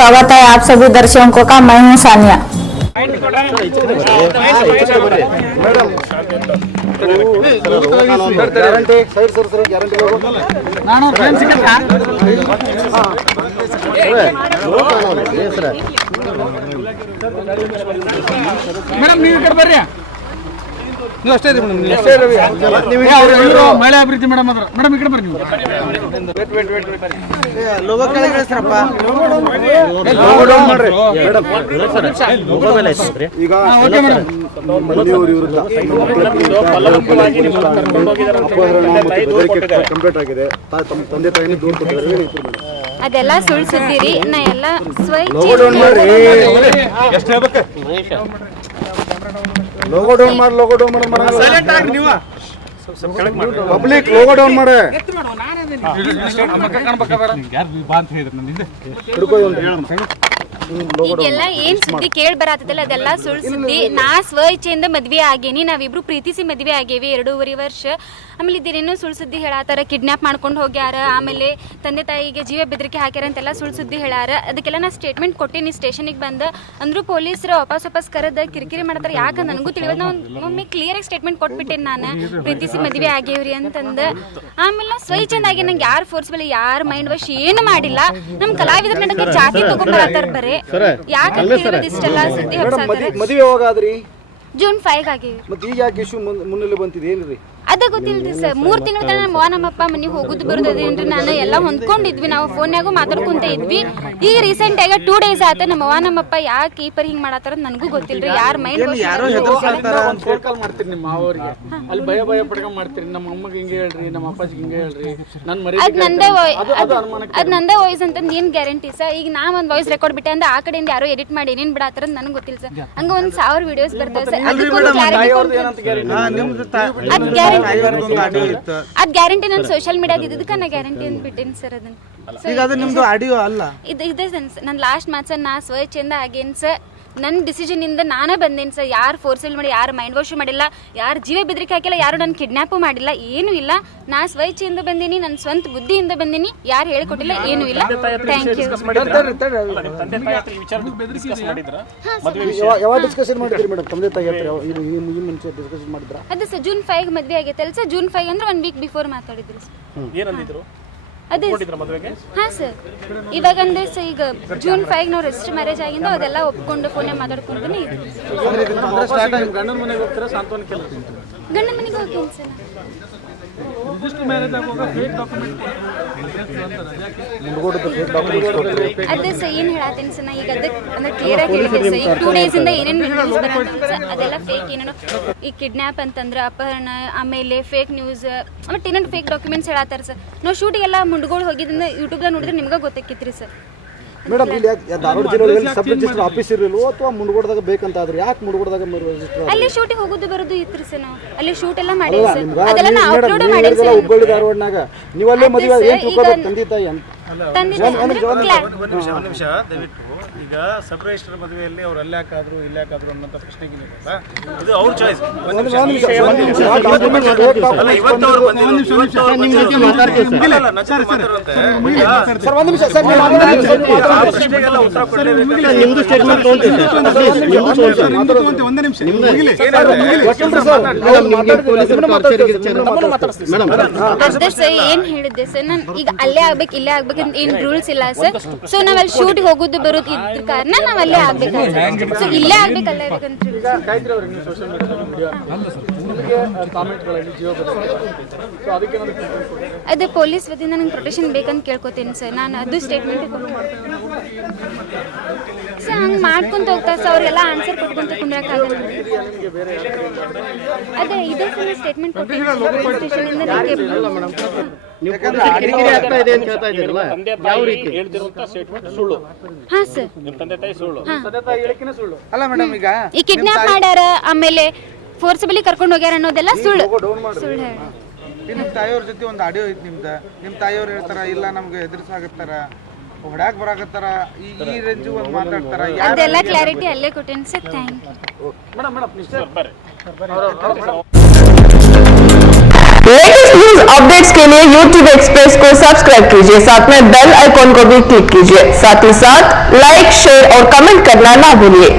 स्वागत है आप सभी दर्शकों का। मैं हूं सानिया। ಮೇಡಮ್ ನೀವು ಈ ಕಡೆ ಬರ್ರಿ. ನೀವು ಅಷ್ಟೇ ಇರಿ ಮೇಡಮ್. ಮಹಿಳಾ ಅಭಿವೃದ್ಧಿ ಮೇಡಮ್ ಅದ್ರ ಮೇಡಮ್ ಈ ಕಡೆ ಬರ್ರಿ. ನೀವು ಲೋಗೋ ಕೆಳಗೆ ಇಳಿಸ್ರಪ್ಪ. ಈಗ ಓಕೆ ಮೇಡಮ್. ಕಂಪ್ಲೀಟ್ ಆಗಿದೆ. ತಮ್ಮ ತಂದೆ ತಾಯಿನ ದೂರ ಕೊಟ್ಟಿದ್ದಾರೆ. ಅದೆಲ್ಲ ಸುಳ್ಳು ಸುದ್ದಿರಿ. ನಾ ಎಲ್ಲ ಲೋಗೋ ಡೌನ್ ಮಾಡಿ ಪಬ್ಲಿಕ್ ಲೋಗೋ ಡೌನ್ ಮಾಡಿ ಈಗೆಲ್ಲ ಏನ್ ಸುದ್ದಿ ಕೇಳಿ ಬರತ್ತಲ್ಲ ಅದೆಲ್ಲ ಸುಳ್ಳು ಸುದ್ದಿ. ನಾ ಸ್ವ ಇಚ್ಛೆಯಿಂದ ಮದ್ವೆ ಆಗೇನಿ. ನಾವಿಬ್ರು ಪ್ರೀತಿಸಿ ಮದ್ವೆ ಆಗೇವಿ 2.5 ವರ್ಷ. ಆಮೇಲೆ ಇದೇನೇನೋ ಸುಳ್ಳು ಸುದ್ದಿ ಹೇಳಾತಾರ. ಕಿಡ್ನಾಪ್ ಮಾಡ್ಕೊಂಡು ಹೋಗ್ಯಾರ, ಆಮೇಲೆ ತಂದೆ ತಾಯಿಗೆ ಜೀವ ಬೆದರಿಕೆ ಹಾಕ್ಯಾರ ಅಂತೆಲ್ಲ ಸುಳ್ಳು ಸುದ್ದಿ ಹೇಳಾರ. ಅದಕ್ಕೆಲ್ಲ ನಾ ಸ್ಟೇಟ್ಮೆಂಟ್ ಕೊಟ್ಟೇನಿ ಸ್ಟೇಷನಿಗೆ ಬಂದು. ಅಂದ್ರೂ ಪೊಲೀಸರು ವಾಪಸ್ ಕರೆದ ಕಿರಿಕಿರಿ ಮಾಡ್ತಾರ. ಯಾಕೆ ನನಗೂ ತಿಳಿಯೋದು. ನಾವು ಒಮ್ಮೆ ಕ್ಲಿಯರ್ ಆಗಿ ಸ್ಟೇಟ್ಮೆಂಟ್ ಕೊಟ್ಬಿಟ್ಟೇನಿ ನಾನು ಪ್ರೀತಿಸಿ ಮದ್ವೆ ಆಗೇವ್ರಿ ಅಂತಂದು. ಆಮೇಲೆ ನಾವು ಸ್ವ ಇಚ್ಛೆಯಿಂದಾಗಿ ನಂಗೆ ಯಾರು ಫೋರ್ಸ್ಬಲ್ ಯಾರು ಮೈಂಡ್ ವಾಶ್ ಏನು ಮಾಡಿಲ್ಲ. ನಮ್ ಕಲಾವಿದ್ರ ನಡಕ್ಕೆ ಜಾತಿ ತಗೊಂಡ್ಬರತ್ತಾರ ಬರೇ. ಯಾಕೆ ಇಷ್ಟೆಲ್ಲ ಸುದ್ದಿ ಹಬ್ಸಾತಾರ. ಮದುವೆ ಯಾವಾಗಾದ್ರಿ? ಜೂನ್ 5 ಆಗೇವಿ. ಮತ್ತೆ ಈಗ ಯಾಕೆ ಇಶ್ಯೂ ಮುನ್ನೆಲೆ ಬಂತಿದೆ ಏನ್ರಿ? ಅದ ಗೊತ್ತಿಲ್ರಿ ಸರ್. 3 ತಿಂಗಳ ತನಕ ನಮ್ಮ ನಮ್ಮಪ್ಪ ಮನೆಗೆ ಹೋಗುದು ಬರೋದು ಅದೇನ್ರಿ. ನಾನು ಎಲ್ಲ ಹೊಂದ್ಕೊಂಡಿದ್ವಿ. ನಾವು ಫೋನ್ಯಾಗೂ ಮಾತಾಡ್ಕೊಂತ ಇದ್ವಿ. ಈಗ ರೀಸೆಂಟ್ ಆಗ 2 ಡೇಸ್ ಆತ ನಮ್ಮಪ್ಪ ಯಾಕೆ ಈ ಪರಿ ಹಿಂಗ್ ಮಾಡತ್ತಾರ ನನಗೂ ಗೊತ್ತಿಲ್ರಿ. ಯಾರ ಮೈಂಡ್ ಕಾಲ್ ಮಾಡ್ತೀರಿ ನಿಮ್ಮ ಮಾವರಿಗೆ. ಅಲ್ಲಿ ಭಯ ಪಡ್ಕೊಂಡ್ ಮಾಡ್ತೀರಿ. ನಮ್ಮ ಅಮ್ಮಗೆ ಹಿಂಗೆ ಹೇಳ್ರಿ, ನಮ್ಮ ಅಪ್ಪಾಜಿಗೆ ಹಿಂಗೆ ಹೇಳ್ರಿ. ನನ್ ಮರಿ ಅದ್ ನಂದೇ ವಾಯ್ಸ್ ಅಂತಂದ್ ಏನ್ ಗ್ಯಾರಂಟಿ ಸರ್? ಈಗ ನಾ ಒಂದ್ ವಾಯ್ಸ್ ರೆಕಾರ್ಡ್ ಬಿಟ್ಟೆ ಅಂದ್ರೆ ಆ ಕಡೆಯಿಂದ ಯಾರೋ ಎಡಿಟ್ ಮಾಡಿ ಏನೇನ್ ಬಿಡತ್ತಾರ ನನಗೆ ಗೊತ್ತಿಲ್ಲ ಸರ್. ಹಂಗ 1000 ವಿಡಿಯೋಸ್ ಬರ್ತವೆ ಸರ್. ಅದ್ ಗ್ಯಾರಂಟಿ ನಾನು ಸೋಶಿಯಲ್ ಮೀಡಿಯಾದ ಇದಕ್ಕ ನಾ ಗ್ಯಾರಂಟಿ ಅಂತ ಬಿಟ್ಟೇನಿ ಸರ್. ನಿಮ್ದು ಆಡಿಯೋ ಅಲ್ಲ ಇದೆ ನನ್ನ ಲಾಸ್ಟ್ ಮಾತ್ ಸರ್. ನಾ ಸ್ವ ಇಚ್ಛೆಯಿಂದ ಆಗೇನ್ ಸರ್. ನನ್ನ ಡಿಸಿಷನ್ ಇಂದ ನಾನೇ ಬಂದೇನಿ ಸರ್. ಯಾರು ಫೋರ್ಸಲ್ ಮಾಡಿ, ಯಾರು ಮೈಂಡ್ ವಾಶ್ ಮಾಡಿಲ್ಲ, ಯಾರು ಜೀವ ಬೆದರಿಕೆ ಹಾಕಿಲ್ಲ, ಯಾರು ನನ್ನ ಕಿಡ್ನಾಪು ಮಾಡಿಲ್ಲ, ಏನೂ ಇಲ್ಲ. ನಾ ಸ್ವ ಇಚ್ಛೆಯಿಂದ ಬಂದೀನಿ, ನನ್ನ ಸ್ವಂತ ಬುದ್ಧಿಯಿಂದ ಬಂದೀನಿ. ಯಾರು ಹೇಳಿಕೊಟ್ಟಿಲ್ಲ, ಏನೂ ಇಲ್ಲ. Thank you. ಯಾವ ಡಿಸ್ಕಷನ್ ಮಾಡಿದ್ರಿ ಮೇಡಮ್? ತಂದೆ ತಾಯಿ ಹತ್ರ ಡಿಸ್ಕಷನ್ ಮಾಡಿದ್ರ? ಅದೇ ಸರ್ ಜೂನ್ 5 ಮದ್ವೆ ಆಗೈತಲ್ಲ ಸರ್. ಜೂನ್ 5 ಅಂದ್ರೆ 1 ವೀಕ್ ಬಿಫೋರ್ ಮಾತಾಡಿದ್ರು ಸರ್. ಏನಂದಿದ್ರು? ಅದೇ ಹಾ ಸರ್. ಇವಾಗ ಅಂದ್ರೆ ಸರ್ ಈಗ ಜೂನ್ 5 ನಾವು ರಿಜಿಸ್ಟರ್ ಮ್ಯಾರೇಜ್ ಆಗಿಂದ ಅದೆಲ್ಲ ಒಪ್ಕೊಂಡು ಫೋನ್ ಮಾತಾಡ್ಕೊಂತಾನೆ ಗಂಡನ ಮನೆಗೆ ಹೋಗ್ತೀರಾ? ಸಾಂತ್ವನ ಕೇಳ್ತೀನಿ. ಗಂಡನ ಮನೆಗೆ ಹೋಗ್ತೀನಿ ಸರ್. ರಿಜಿಸ್ಟರ್ ಮ್ಯಾರೇಜ್ ಆಗುವಾಗ ಫೇಕ್ ಡಾಕ್ಯುಮೆಂಟ್ ಅದೇ ಸರ್ ಏನ್ ಹೇಳತ್ತೀನಿ ಸರ್. ನಾ ಈಗ ಅದಕ್ಕೆ ಅಂದ್ರೆ ಕ್ಲಿಯರ್ ಆಗಿ ಹೇಳಿದೆ ಸರ್. ಈಗ 2 ಡೇಸ್ ಇಂದ ಏನೇನು ನ್ಯೂಸ್ ಬರತ್ತೆ ಅದೆಲ್ಲ ಫೇಕ್. ಏನೇನೋ ಈ ಕಿಡ್ನಾಪ್ ಅಂತಂದ್ರೆ ಅಪಹರಣ, ಆಮೇಲೆ ಫೇಕ್ ನ್ಯೂಸ್, ಆಮೇಲೆ ಏನೇನು ಫೇಕ್ ಡಾಕ್ಯುಮೆಂಟ್ಸ್ ಹೇಳತ್ತಾರ ಸರ್. ನಾವು ಶೂಟಿಗೆಲ್ಲ ಮುಂಡ್ಗೋಳು ಹೋಗಿದ್ರಿಂದ ಯೂಟ್ಯೂಬ್ದಾಗ ನೋಡಿದ್ರೆ ನಿಮ್ಗೆ ಗೊತ್ತಾಕಿತ್ರಿ ಸರ್. ಮೇಡಮ್ ಇಲ್ಲಿ ಧಾರವಾಡ ಜಿಲ್ಲೆಯಲ್ಲಿ ಸಬ್ ರಿಜಿಸ್ಟರ್ ಆಫೀಸ್ ಇರಲಿಲ್ಲ ಅಥವಾ ಮುಂಡ್ಗೋಡದಾಗ ಬೇಕಂತ ಆದ್ರೆ ಯಾಕೆ ಮುಂಡ್ಗೋಡದಾಗ ರಿಜಿಸ್ಟರ್? ಅಲ್ಲಿ ಶೂಟಿಗೆ ಹೋಗೋದು ಬರೋದು ಇತ್ತು ಸರ್. ನಾವು ಅಲ್ಲಿ ಶೂಟ್ ಎಲ್ಲ ಮಾಡಿವಿ ಸರ್. ಅದೆಲ್ಲ ನಾವು ಅಪ್ಲೋಡ್ ಮಾಡಿವಿ ಸರ್. ಹುಬ್ಬಳ್ಳಿ ಧಾರವಾಡನಾಗ ನೀವು ಅಲ್ಲೇ ಮದುವೆ ಏನು ತಿಳ್ಕೊಬೇಕು ತಂದೆ ತಾಯಿ ಅಂತ? ಒಂದು ನಿಮಿಷ ದಯವಿಟ್ಟು. ಈಗ ಸಬ್ ರಿಜಿಸ್ಟರ್ ಮದುವೆಯಲ್ಲಿ ಅವ್ರು ಅಲ್ಲಿ ಯಾಕಾದ್ರು ಇಲ್ಲಿ ಯಾಕಾದ್ರು ಅನ್ನೋ ಪ್ರಶ್ನೆಗೆ ಇದು ಅವ್ರ ಚಾಯ್ಸ್. ಏನ್ ಹೇಳಿದ್ದೆ ಸರ್? ನಾನು ಈಗ ಅಲ್ಲೇ ಆಗ್ಬೇಕು ಇಲ್ಲೇ ಆಗ್ಬೇಕಂತ ಏನ್ ರೂಲ್ಸ್ ಇಲ್ಲ ಸರ್. ಸೊ ನಾವ್ ಅಲ್ಲಿ ಶೂಟ್ ಹೋಗುದು ಬರೋದು ಇದ್ರ ಕಾರಣ ನಾವ್ ಅಲ್ಲೇ ಆಗ್ಬೇಕಾದ್ರೆ ಸೊ ಇಲ್ಲೇ ಆಗ್ಬೇಕು ಅಲ್ಲೇ ಆಗ್ಬೇಕಂತ ಅದೇ ಪೊಲೀಸ್ ವತಿಯಿಂದ ನಂಗೆ ಪ್ರೊಟೆಕ್ಷನ್ ಬೇಕಂತ ಕೇಳ್ಕೊತೀನಿ ಸರ್. ನಾನು ಅದು ಸ್ಟೇಟ್ಮೆಂಟ್ ಸರ್. ಹಂಗೆ ಮಾಡ್ಕೊಂತ ಹೋಗ್ತಾರೆ ಸರ್. ಅವ್ರಿಗೆಲ್ಲ ಆನ್ಸರ್ ಕೊಟ್ಕೊಂತ ಕುಂದ್ರಕ್ಕಾಗಲ್ಲ. ಅದೇ ಇದೇ ಸರ್ ಸ್ಟೇಟ್ಮೆಂಟ್ ಕೊಟ್ಟಿದ್ದೀನಿ ಸ್ಟೇಷನಿಂದ ನನಗೆ. ಹಾ ಸರ್. ಈ ಕಿಡ್ನಾಪ್ ಮಾಡ್ಯಾರ, ಆಮೇಲೆ ಫೋರ್ಸಬಲಿ ಕರ್ಕೊಂಡು ಹೋಗ್ಯಾರ ಅನ್ನೋದೆಲ್ಲ ಸುಳ್ಳು ಸುಳ್ಳು ಹೇಳಿ. ನಿಮ್ಮ ತಾಯಿಯವ್ರ ಜೊತೆ ಒಂದು ಆಡಿಯೋ ಐತಿ ನಿಮ್ದು. ನಿಮ್ಮ ತಾಯಿಯವ್ರು ಹೇಳ್ತಾರ ಇಲ್ಲ ನಮ್ಗೆ ಎದುರಿಸಾಗತ್ತಾರ, ಹೊಡ್ಯಾಕ್ ಬರಾಕತ್ತಾರ, ಈ ರೇಂಜ್ ಒಂದು ಮಾತಾಡ್ತಾರ. ಅದೆಲ್ಲ ಕ್ಲಾರಿಟಿ ಅಲ್ಲೇ ಕೊಟ್ಟೇನಿ sir. Thank you. Latest news updates के लिए YouTube एक्सप्रेस को सब्सक्राइब कीजिए, साथ में बेल आइकॉन को भी क्लिक कीजिए। साथ ही साथ लाइक, शेयर और कमेंट करना ना भूलिए।